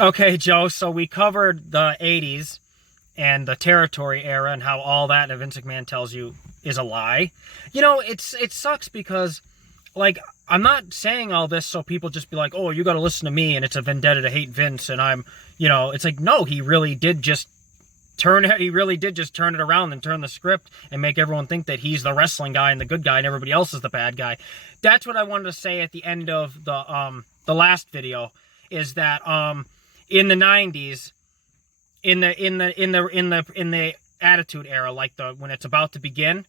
Okay, Joe, so we covered the 80s and the territory era and how all that Vince McMahon tells you is a lie. You know, it sucks because, like, I'm not saying all this so people just be like, oh, you got to listen to me and it's a vendetta to hate Vince and I'm, you know, it's like, no, he really did just turn it around and turn the script and make everyone think that he's the wrestling guy and the good guy and everybody else is the bad guy. That's what I wanted to say at the end of the last video, is that in the 90s, in the Attitude Era, like when it's about to begin,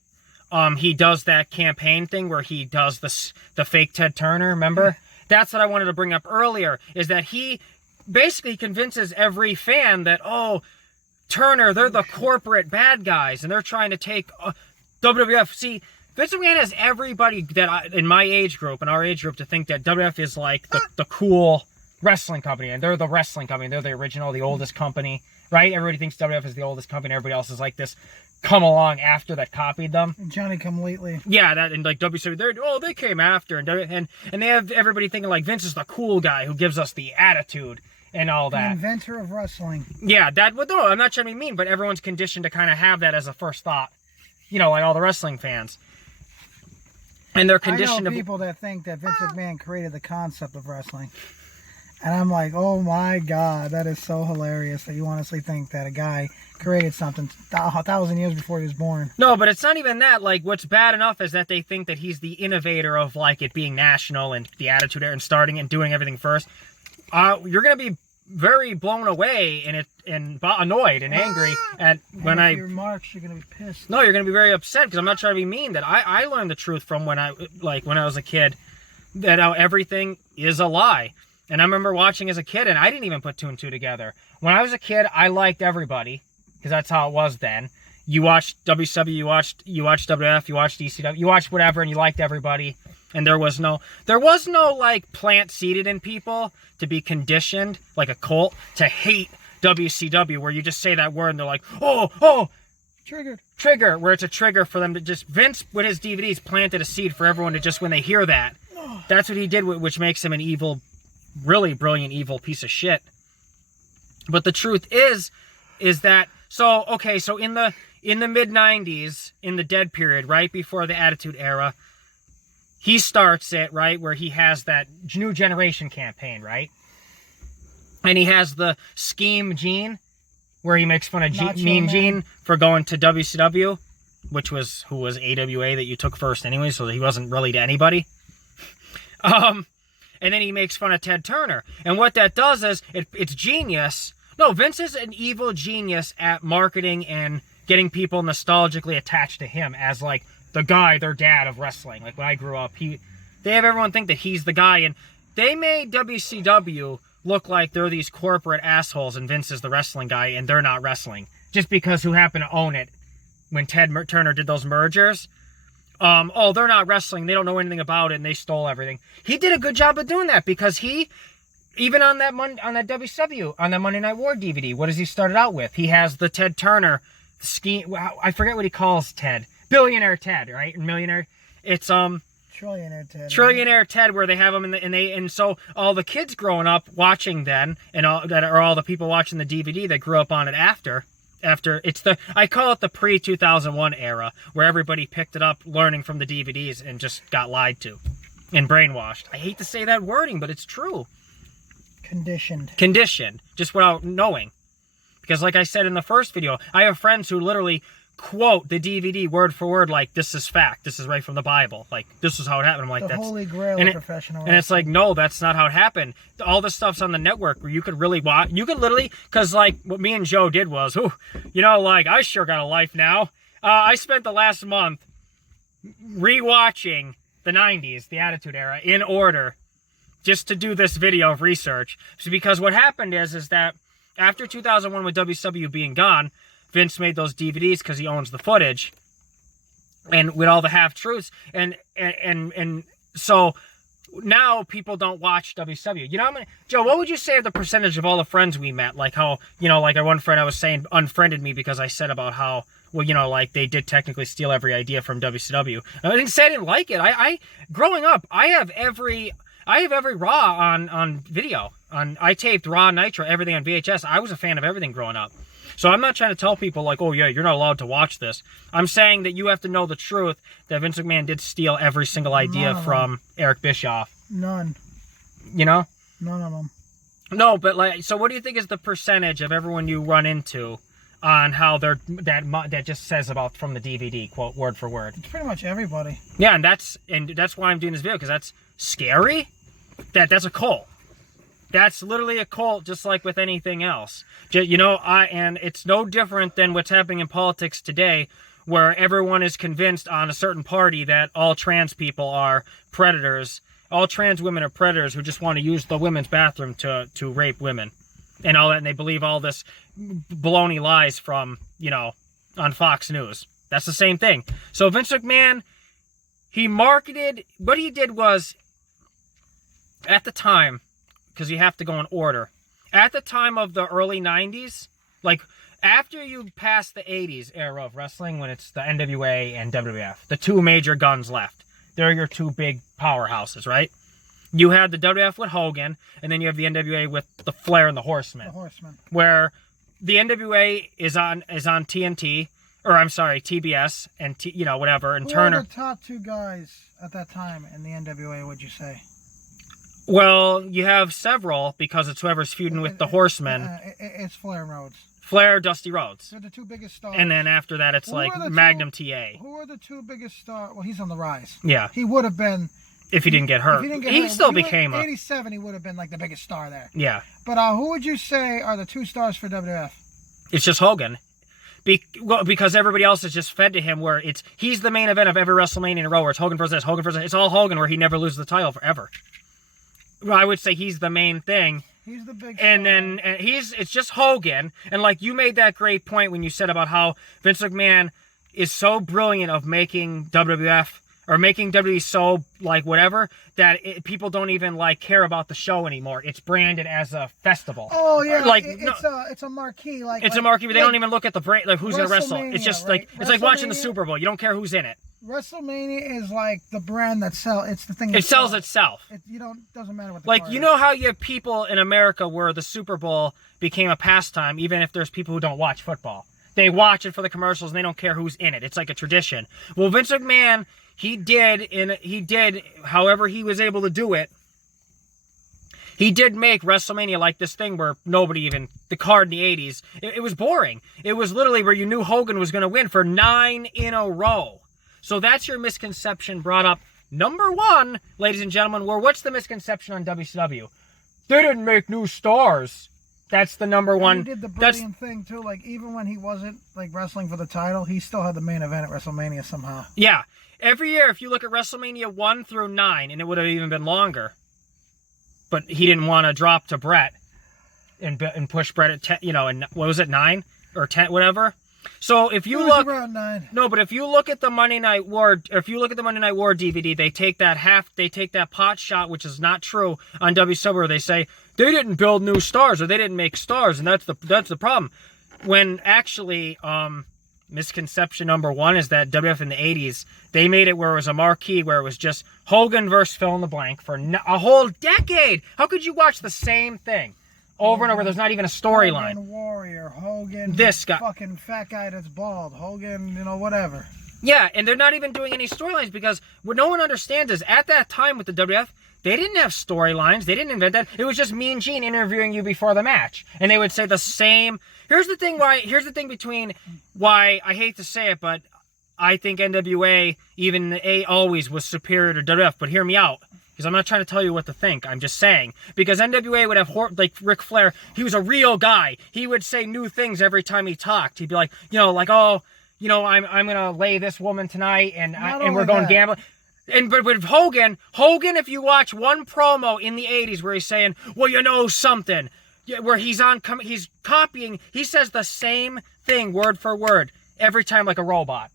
he does that campaign thing where he does the fake Ted Turner, remember? That's what I wanted to bring up earlier, is that he basically convinces every fan that, oh, Turner, they're the corporate bad guys, and they're trying to take WWF. See, Vince McMahon has everybody in my age group, in our age group, to think that WWF is like the cool wrestling company, and they're the wrestling company. They're the original, the oldest company, right? Everybody thinks WWF is the oldest company. Everybody else is like this come along after that copied them. Johnny come lately. Yeah, that, and like WCW, they came after, and they have everybody thinking like Vince is the cool guy who gives us the attitude and all that. The inventor of wrestling. Yeah, no, I'm not trying to be mean, but everyone's conditioned to kind of have that as a first thought. You know, like all the wrestling fans. And they're conditioned to people that think that Vince McMahon created the concept of wrestling. And I'm like, oh my God, that is so hilarious that you honestly think that a guy created something 1,000 years before he was born. No, but it's not even that. Like, what's bad enough is that they think that he's the innovator of, like, it being national and the Attitude Era and starting and doing everything first. You're going to be very blown away and annoyed and angry at when your remarks, you're going to be pissed. No, you're going to be very upset because I'm not trying to be mean. That I learned the truth from when I was a kid, that how everything is a lie. And I remember watching as a kid, and I didn't even put two and two together. When I was a kid, I liked everybody because that's how it was then. You watched WCW, you watched WWF, you watched ECW, you watched whatever, and you liked everybody. And there was no like plant seeded in people to be conditioned like a cult to hate WCW, where you just say that word and they're like, oh, trigger, where it's a trigger for them to just, Vince with his DVDs planted a seed for everyone to just, when they hear that, that's what he did, which makes him an evil, really brilliant evil piece of shit. But the truth is that, so in the mid 90s, in the dead period, right before the Attitude Era, he starts it, right, where he has that new generation campaign, right? And he has the Scheme Gene, where he makes fun of Mean Gene for going to WCW, who was AWA that you took first anyway, so he wasn't really to anybody. And then he makes fun of Ted Turner. And what that does is, it's genius. No, Vince is an evil genius at marketing and getting people nostalgically attached to him as, like, the guy, their dad of wrestling. Like, when I grew up, they have everyone think that he's the guy, and they made WCW look like they're these corporate assholes and Vince is the wrestling guy and they're not wrestling. Just because who happened to own it when Ted Turner did those mergers. They're not wrestling, they don't know anything about it, and they stole everything. He did a good job of doing that, because he, even on that WCW, on that Monday Night War DVD, what does he start out with? He has the Ted Turner scheme, I forget what he calls Ted. Billionaire Ted, right? Millionaire. It's Trillionaire Ted. Trillionaire Ted, where they have him and so all the kids growing up watching then, and all the people watching the DVD that grew up on it after it's I call it the pre-2001 era, where everybody picked it up learning from the DVDs and just got lied to and brainwashed. I hate to say that wording, but it's true. Conditioned, just without knowing. Because like I said in the first video, I have friends who literally quote the DVD word for word, like, this is fact, this is right from the Bible, like, this is how it happened. I'm like, the that's holy grail of professional wrestling. And it's like, no, that's not how it happened. All this stuff's on the network where you could really watch, because like what me and Joe did was, like, I sure got a life now. I spent the last month rewatching the 90s, the Attitude Era, in order, just to do this video of research. So because what happened is that after 2001, with WCW being gone, Vince made those DVDs because he owns the footage, and with all the half-truths, and so now people don't watch WCW. You know, Joe, what would you say of the percentage of all the friends we met? Like how, like our one friend I was saying unfriended me because I said about how, like they did technically steal every idea from WCW. I didn't say I didn't like it. I growing up, I I have every Raw on video. I taped Raw, Nitro, everything on VHS. I was a fan of everything growing up. So I'm not trying to tell people like, oh yeah, you're not allowed to watch this. I'm saying that you have to know the truth that Vince McMahon did steal every single idea from Eric Bischoff. None. You know? None of them. No, but like, so what do you think is the percentage of everyone you run into on how that just says about from the DVD, quote, word for word? It's pretty much everybody. Yeah, and that's why I'm doing this video, because that's scary. That's a cult. That's literally a cult, just like with anything else. You know, and it's no different than what's happening in politics today, where everyone is convinced on a certain party that all trans people are predators. All trans women are predators who just want to use the women's bathroom to rape women. And all that, and they believe all this baloney lies from, you know, on Fox News. That's the same thing. So Vince McMahon, what he did was, at the time, because you have to go in order. At the time of the early 90s, like after you pass the 80s era of wrestling, when it's the NWA and WWF, the two major guns left. They're your two big powerhouses, right? You had the WWF with Hogan, and then you have the NWA with the Flair and the Horsemen. The Horsemen. Where the NWA is on TNT, or I'm sorry, TBS, and you know, whatever, and Turner. Who are the top two guys at that time in the NWA, would you say? Well, you have several, because it's whoever's feuding with the Horsemen. It's Flair and Rhodes. Flair, Dusty Rhodes. They're the two biggest stars. And then after that, it's like Magnum TA. Who are the two biggest stars? Well, he's on the rise. Yeah. He would have been... If he didn't get hurt. He still became a... 87, he would have been like the biggest star there. Yeah. But who would you say are the two stars for WWF? It's just Hogan. Because everybody else is just fed to him, where he's the main event of every WrestleMania in a row, where it's Hogan versus this, Hogan versus this. It's all Hogan, where he never loses the title forever. Well, I would say he's the main thing. He's the big and then it's just Hogan. And like you made that great point when you said about how Vince McMahon is so brilliant of making WWF or making WWE so like whatever that people don't even like care about the show anymore. It's branded as a festival. Oh yeah, like it's a marquee. It's a marquee, but they don't even look at the brand, like who's gonna wrestle. It's just like it's like watching the Super Bowl. You don't care who's in it. WrestleMania is like the brand that sells. It's the thing. It sells itself. Doesn't matter what. Like you know how you have people in America where the Super Bowl became a pastime, even if there's people who don't watch football. They watch it for the commercials and they don't care who's in it. It's like a tradition. Well, Vince McMahon, he did, however he was able to do it. He did make WrestleMania like this thing where nobody even, the card in the 80s, it was boring. It was literally where you knew Hogan was going to win for 9 in a row. So that's your misconception brought up. Number one, ladies and gentlemen, what's the misconception on WCW? They didn't make new stars. That's the number one. And he did the brilliant thing too. Like even when he wasn't like wrestling for the title, he still had the main event at WrestleMania somehow. Yeah, every year if you look at WrestleMania 1 through 9, and it would have even been longer, but he didn't want to drop to Brett and push Brett at 10. You know, and what was it, 9 or 10, whatever. So if you look, around 9. No, but if you look at the Monday Night War, DVD, they take that pot shot, which is not true on WCW, where they say they didn't build new stars or they didn't make stars, and that's the problem. When actually, misconception number one is that WWF in the 80s, they made it where it was a marquee, where it was just Hogan versus fill in the blank for a whole decade. How could you watch the same thing over and over? There's not even a storyline. Hogan Warrior, Hogan, this guy, fucking fat guy that's bald, Hogan, whatever. Yeah, and they're not even doing any storylines, because what no one understands is at that time with the WWF, they didn't have storylines. They didn't invent that. It was just Mean Gene interviewing you before the match, and they would say the same. Here's the thing between why I hate to say it, but I think NWA, even the A, always was superior to WWF. But hear me out. Because I'm not trying to tell you what to think. I'm just saying. Because NWA would have, like Ric Flair, he was a real guy. He would say new things every time he talked. He'd be like, I'm going to lay this woman tonight, and we're going gambling. But with Hogan, if you watch one promo in the 80s where he's saying, well, something, where he's copying, he says the same thing word for word every time like a robot.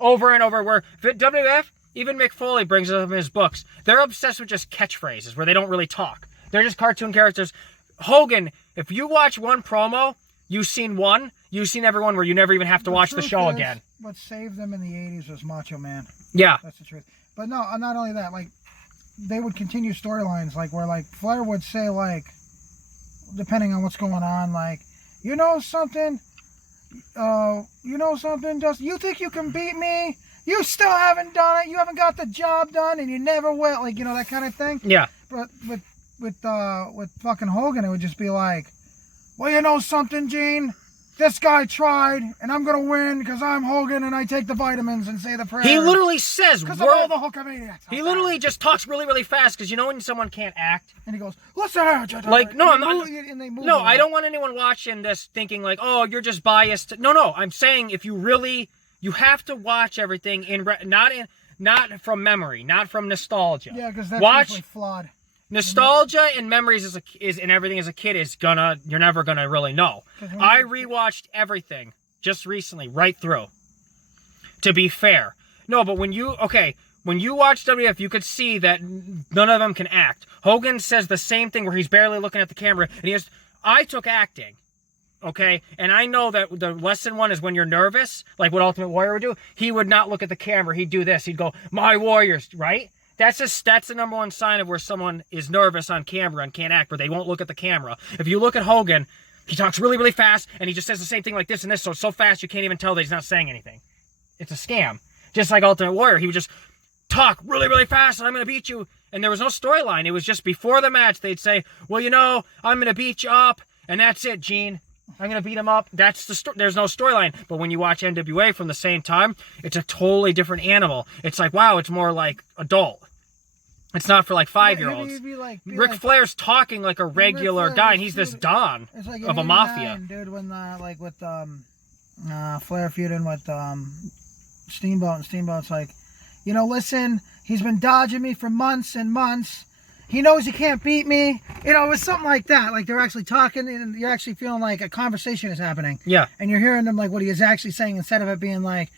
Over and over, where WWF, even Mick Foley brings it up in his books. They're obsessed with just catchphrases where they don't really talk. They're just cartoon characters. Hogan, if you watch one promo, you've seen everyone where you never even have to watch the show again. What saved them in the 80s was Macho Man. Yeah. That's the truth. But no, not only that, like, they would continue storylines, like, where, like, Flair would say, like, depending on what's going on, like, you know something, Dustin, you think you can beat me? You still haven't done it. You haven't got the job done, and you never will. Like, that kind of thing. Yeah. But with fucking Hogan, it would just be like, well, you know something, Gene? This guy tried, and I'm going to win because I'm Hogan, and I take the vitamins and say the prayers. He literally says, because of all the Hulkamaniacs. He literally just talks really, really fast, because you know when someone can't act? And he goes, listen, like, no, I'm not. No, I don't want anyone watching this thinking like, oh, you're just biased. No, I'm saying if you really, you have to watch everything not from memory, not from nostalgia. Yeah, because that's usually flawed. Nostalgia and memories and everything as a kid you're never gonna really know. I rewatched everything just recently, right through. To be fair. No, but when you watch WWF, you could see that none of them can act. Hogan says the same thing where he's barely looking at the camera, and I took acting. Okay? And I know that the lesson one is when you're nervous, like what Ultimate Warrior would do, he would not look at the camera, he'd do this, he'd go, my warriors, right? That's the number one sign of where someone is nervous on camera and can't act, where they won't look at the camera. If you look at Hogan, he talks really, really fast, and he just says the same thing like this and this, so it's so fast you can't even tell that he's not saying anything. It's a scam. Just like Ultimate Warrior, he would just talk really, really fast, and I'm going to beat you. And there was no storyline. It was just before the match, they'd say, well, I'm going to beat you up, and that's it, Gene. I'm going to beat him up. That's there's no storyline. But when you watch NWA from the same time, it's a totally different animal. It's like, wow, it's more like adult. It's not for like 5-year-olds. Ric Flair's talking like a regular guy, and he's this Don of a mafia. Dude, when with Flair feuding with Steamboat, and Steamboat's like, listen, he's been dodging me for months and months. He knows he can't beat me. It was something like that. Like they're actually talking, and you're actually feeling like a conversation is happening. Yeah. And you're hearing them like what he is actually saying instead of it being like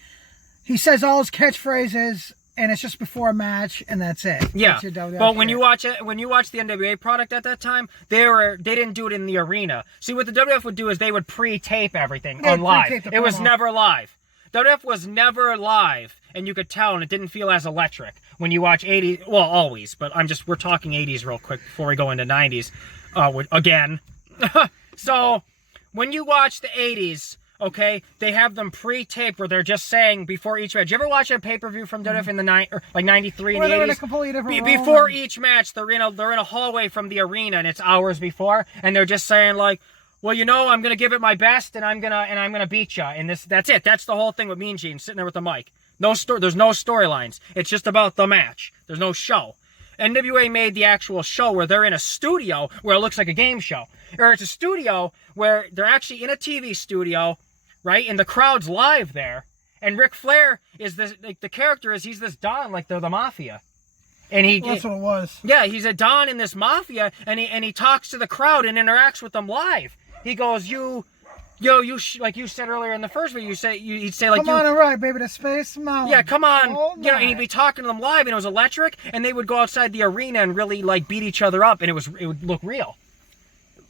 he says all his catchphrases. And it's just before a match, and that's it. Yeah, but when you watch the NWA product at that time, they didn't do it in the arena. See, what the WWF would do is they would pre-tape everything on live. It was never live. WWF was never live, and you could tell, and it didn't feel as electric when you watch 80s. Well, always, but we're talking 80s real quick before we go into 90s again. So when you watch the 80s. Okay, they have them pre-taped where they're just saying before each match. You ever watch a pay-per-view from WWF in the 93 and the 80s? They're in a completely different room. Before each match, they're in a hallway from the arena, and it's hours before, and they're just saying like, well, I'm gonna give it my best, and I'm gonna beat you. And that's it. That's the whole thing with Mean Gene sitting there with the mic. There's no storylines. It's just about the match. There's no show. NWA made the actual show where they're in a studio where it looks like a game show, or it's a studio where they're actually in a TV studio. Right? And the crowd's live there. And Ric Flair is this, like, the character is, he's this Don, like they're the mafia. And that's what it was. Yeah, he's a Don in this mafia, and he talks to the crowd and interacts with them live. He goes, like you said earlier in the first video, he'd say like, come on and ride, baby, to Space Mountain. Yeah, come on. And he'd be talking to them live, and it was electric, and they would go outside the arena and really, like, beat each other up, and it would look real.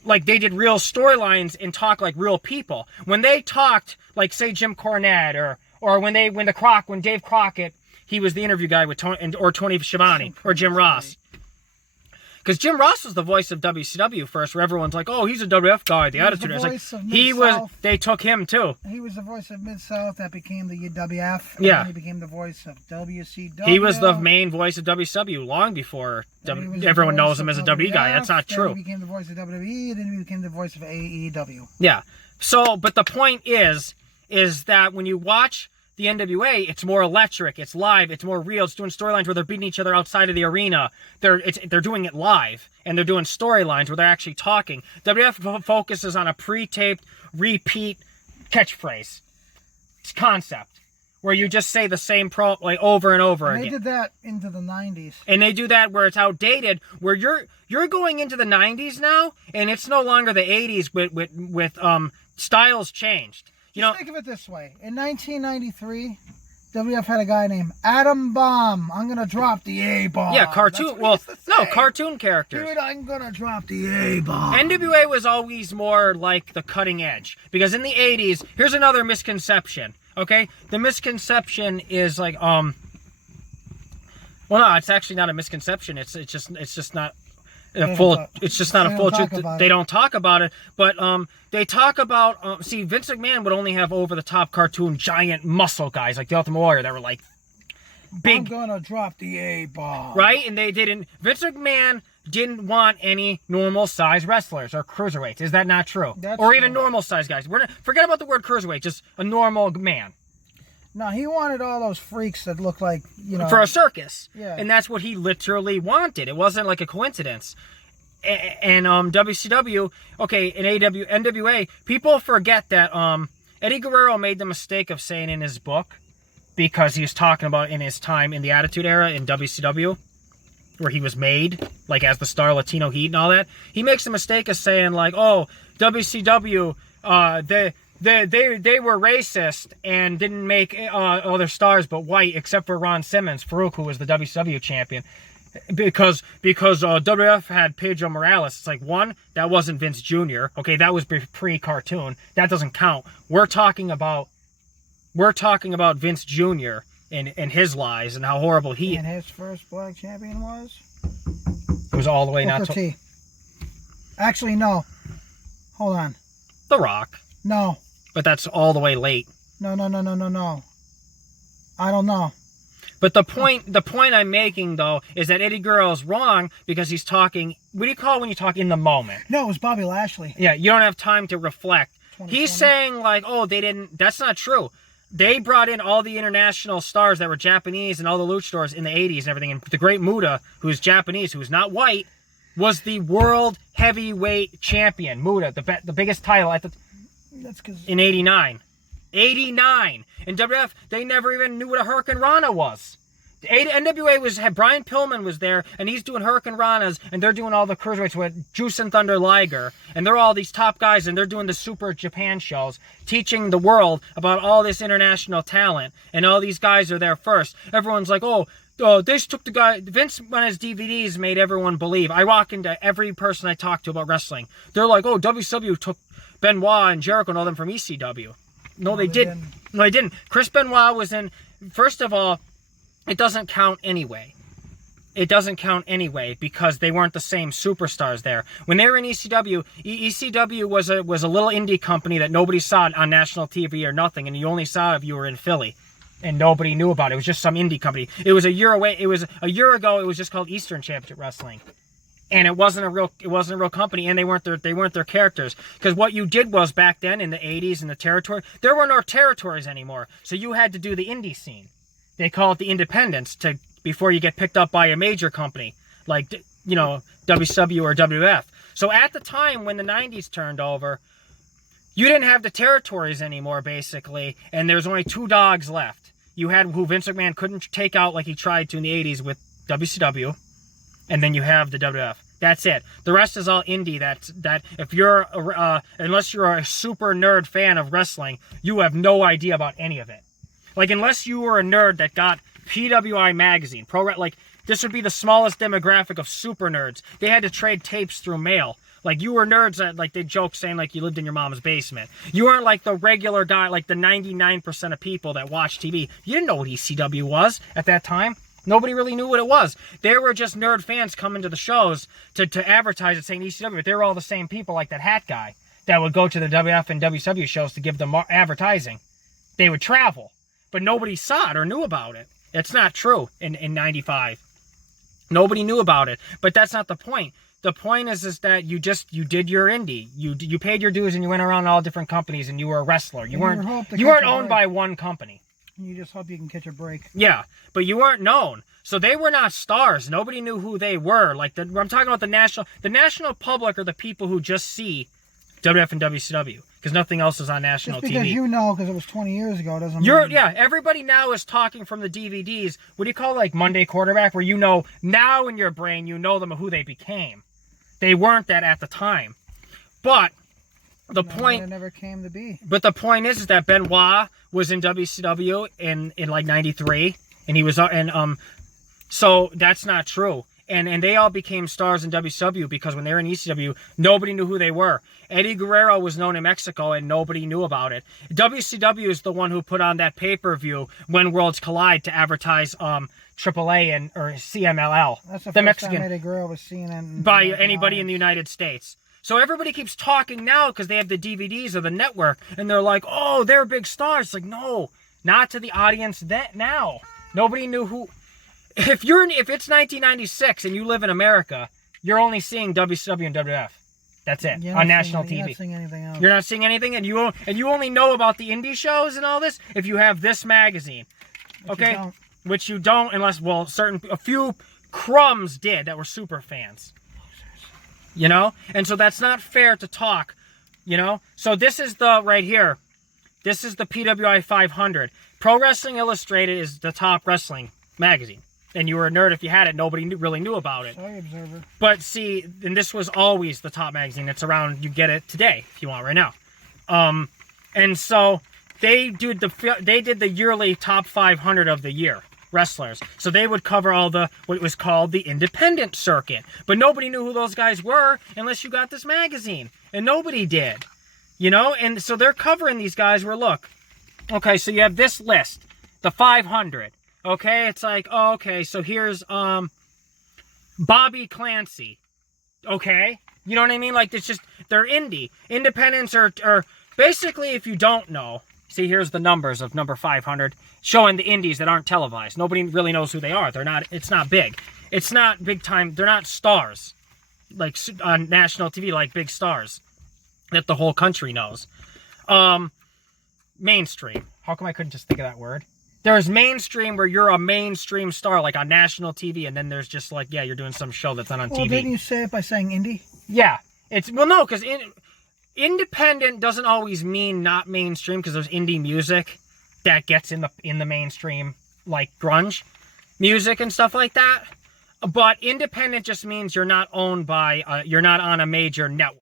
Like, they did real storylines and talk like real people. When they talked, like, say, Jim Cornette, or when Dave Crockett, he was the interview guy with Tony Schiavone, or Jim Ross. Because Jim Ross was the voice of WCW first, where everyone's like, oh, he's a WWF guy, the Attitude. They took him, too. He was the voice of Mid-South, that became the UWF. And yeah. Then he became the voice of WCW. He was the main voice of WCW long before everyone knows him as a WWE guy. That's not true. Then he became the voice of WWE, then he became the voice of AEW. Yeah. So, but the point is that when you watch the NWA, it's more electric, it's live, it's more real, it's doing storylines where they're beating each other outside of the arena. They're doing it live, and they're doing storylines where they're actually talking. WWF focuses on a pre-taped, repeat catchphrase. It's concept, where you just say the same over and over again. They did that into the 90s. And they do that where it's outdated, where you're going into the 90s now, and it's no longer the 80s with styles changed. Think of it this way. In 1993, WWF had a guy named Atom Bomb. I'm going to drop the A-bomb. Yeah, cartoon. Well, no, cartoon characters. Dude, I'm going to drop the A-bomb. NWA was always more like the cutting edge. Because in the 80s, here's another misconception, okay? The misconception is like Well, no, it's actually not a misconception. It's just not They full. don't talk- It's just not they a full don't talk truth. about They it. don't talk about it, but they talk about. See, Vince McMahon would only have over the top cartoon giant muscle guys like the Ultimate Warrior that were like I'm big, gonna drop the A-bomb. right? And they didn't. Vince McMahon didn't want any normal size wrestlers or cruiserweights. Is that not true? That's or even true. normal size guys. Forget about the word cruiserweight. Just a normal man. No, he wanted all those freaks that look like, you know. For a circus. Yeah. And that's what he literally wanted. It wasn't like a coincidence. And WCW, okay, in NWA, people forget that Eddie Guerrero made the mistake of saying in his book, because he was talking about in his time in the Attitude Era in WCW, where he was made, like as the star Latino Heat and all that, he makes the mistake of saying like, oh, WCW, they were racist and didn't make other stars but white, except for Ron Simmons, Farouk, who was the WCW champion, because WWF had Pedro Morales. It's like, one, that wasn't Vince Jr. Okay, that was pre-cartoon. That doesn't count. We're talking about Vince Jr. and his lies and how horrible he. And his first black champion was? It was all the way not Booker to T. Actually, no. Hold on. The Rock, No. but that's all the way late. No. I don't know. But the point I'm making, though, is that Eddie Guerrero's wrong because he's talking. What do you call it when you talk in the moment? No, it was Bobby Lashley. Yeah, you don't have time to reflect. 2020. He's saying like, oh, they didn't. That's not true. They brought in all the international stars that were Japanese and all the luchadors in the 80s and everything. And the Great Muta, who's Japanese, who's not white, was the world heavyweight champion. Muta, the biggest title at the That's because in '89. 89. In WWF, they never even knew what a Hurricane Rana was. NWA had Brian Pillman was there, and he's doing Hurricane Ranas, and they're doing all the cruiserweights with Juice and Thunder Liger, and they're all these top guys, and they're doing the Super Japan shows, teaching the world about all this international talent, and all these guys are there first. Everyone's like, oh, this took the guy. Vince, on his DVDs, made everyone believe. I walk into every person I talk to about wrestling. They're like, oh, WCW took Benoit and Jericho and all them from ECW. No, they didn't. No, they didn't. Chris Benoit was in. First of all, it doesn't count anyway. It doesn't count anyway because they weren't the same superstars there. When they were in ECW, ECW was a little indie company that nobody saw on national TV or nothing, and you only saw if you were in Philly, and nobody knew about it. It was just some indie company. It was a year away. It was a year ago. It was just called Eastern Championship Wrestling. And it wasn't a real company, and they weren't their characters. Because what you did was back then in the 80s in the territory, there were no territories anymore. So you had to do the indie scene. They call it the independents before you get picked up by a major company like WCW or WF. So at the time when the 90s turned over, you didn't have the territories anymore basically, and there was only two dogs left. You had who Vince McMahon couldn't take out like he tried to in the 80s with WCW. And then you have the WWF. That's it. The rest is all indie. That if you're unless you're a super nerd fan of wrestling, you have no idea about any of it. Like unless you were a nerd that got PWI magazine, like this would be the smallest demographic of super nerds. They had to trade tapes through mail. Like you were nerds that like they joke saying like you lived in your mom's basement. You weren't like the regular guy, like the 99% of people that watch TV. You didn't know what ECW was at that time. Nobody really knew what it was. They were just nerd fans coming to the shows to advertise it saying ECW, but they were all the same people like that hat guy that would go to the WF and WCW shows to give them advertising. They would travel, but nobody saw it or knew about it. It's not true in 95. Nobody knew about it, but that's not the point. The point is that you did your indie. You paid your dues and you went around all different companies and you were a wrestler. You weren't owned by one company. You just hope you can catch a break. Yeah, but you weren't known. So they were not stars. Nobody knew who they were. Like I'm talking about the national public are the people who just see WWF and WCW because nothing else is on national Just because TV. you know, because it was 20 years ago, doesn't mean... Yeah, everybody now is talking from the DVDs. What do you call it, like Monday Quarterback, where you know now in your brain you know them who they became. They weren't that at the time. But the point... It never came to be. But the point is that Benoit was in WCW in like 93, and he was so that's not true. And they all became stars in WCW because when they were in ECW, nobody knew who they were. Eddie Guerrero was known in Mexico and nobody knew about it. WCW is the one who put on that pay-per-view When Worlds Collide to advertise AAA and or CMLL. That's the the first Mexican time I grew up with seeing it by anybody in the United States. So everybody keeps talking now because they have the DVDs of the network, and they're like, "Oh, they're big stars." It's like, no, not to the audience that now. Nobody knew who. If it's 1996 and you live in America, you're only seeing WCW and WWF. That's it on national TV. You're not seeing anything else. You're not seeing anything, and you only know about the indie shows and all this if you have this magazine, okay? Which you don't, unless a few crumbs did that were super fans. You know? And so that's not fair to talk, you know? So this is right here. This is the PWI 500. Pro Wrestling Illustrated is the top wrestling magazine. And you were a nerd if you had it. Nobody really knew about it. Sorry, Observer. But see, and this was always the top magazine. It's around, you get it today if you want right now. And so they did the yearly top 500 of the year. Wrestlers. So they would cover all what was called the independent circuit. But nobody knew who those guys were unless you got this magazine. And nobody did. You know? And so they're covering these guys where, look. Okay, so you have this list. The 500. Okay? It's like, oh, okay, so here's Bobby Clancy. Okay? You know what I mean? Like, it's just, they're indie. Independents are basically, if you don't know, see, here's the numbers of number 500, showing the indies that aren't televised. Nobody really knows who they are. It's not big. It's not big time. They're not stars, like on national TV, like big stars that the whole country knows. Mainstream. How come I couldn't just think of that word? There's mainstream where you're a mainstream star, like on national TV, and then there's just like, yeah, you're doing some show that's not on TV. Well, didn't you say it by saying indie? Yeah. No, because independent doesn't always mean not mainstream, because there's indie music that gets in the mainstream, like grunge music and stuff like that. But independent just means you're not owned by, you're not on a major network.